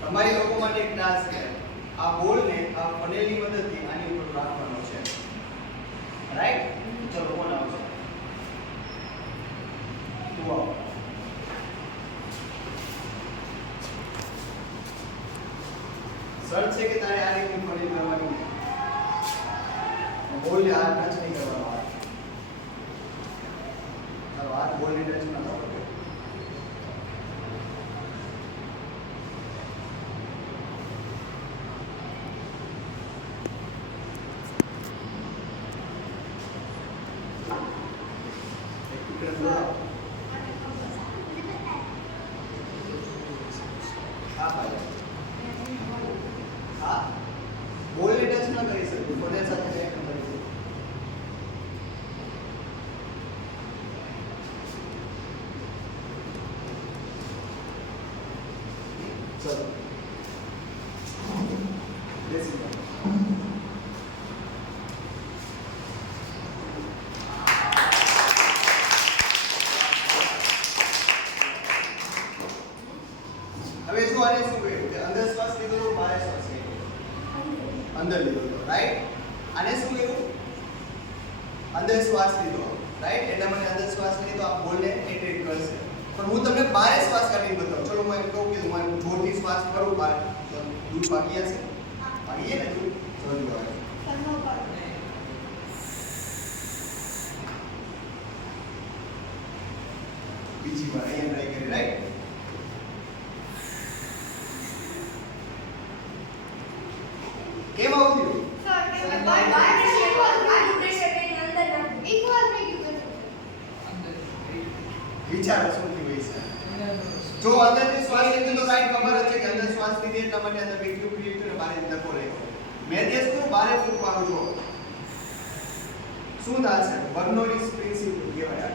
તમારી લોકો માટે એક ટાસ્ક છે. આ બોલને આ પનેલની મદદથી આની ઉપર રાખવાનો છે. રાઈટ? ચલો કોણ આવશે? તું આવ. શરત છે કે તારે આ રીતની પનેલ કરવાની છે. બોલને હાથ ટચ નહીં કરવાનો. તારો હાથ બોલને ટચ ન થવો જોઈએ. બોલને ટચ ન કરી શકતું પનેલ સાથે કનેક્ટ ન કરી શકતું. ચલો બેસી જાઓ. હવે જો આને શું કહ્યું કે અંદર શ્વાસ લીધો તો બહાર શ્વાસ લીધો. અંદર લીધો તો રાઈટ. આને શું કહ્યું? અંદર શ્વાસ લીધો રાઈટ. એટલા માટે અંદર શ્વાસ લીધો આ બોલને એટેક કરશે. પણ હું તમને બહાર શ્વાસ કાઢીને બતાવું. ચલો હું એમ કહું કે હું જોરથી શ્વાસ કરું બહાર દૂધ ભાગી જશે. ભાગીએ ને દૂધ જલ્દી આવે. બીજી વાર અહીંયા ટ્રાય કરી રાઈટ. કેમ આવું થયું? વિચારો શું થયું હશે? જો અંદરથી શ્વાસ લીધો તો રાઈટ ખબર જ છે કે અંદર શ્વાસ લીધી એટલા માટે અંદર વેક્યુમ ક્રિએટ થયો બહાર ધક્કો રહ્યો. મેં દેખતું બહાર ફૂંકવાનું જો શું થશે? બર્નોલીસ પ્રિન્સિપલ કહેવાય.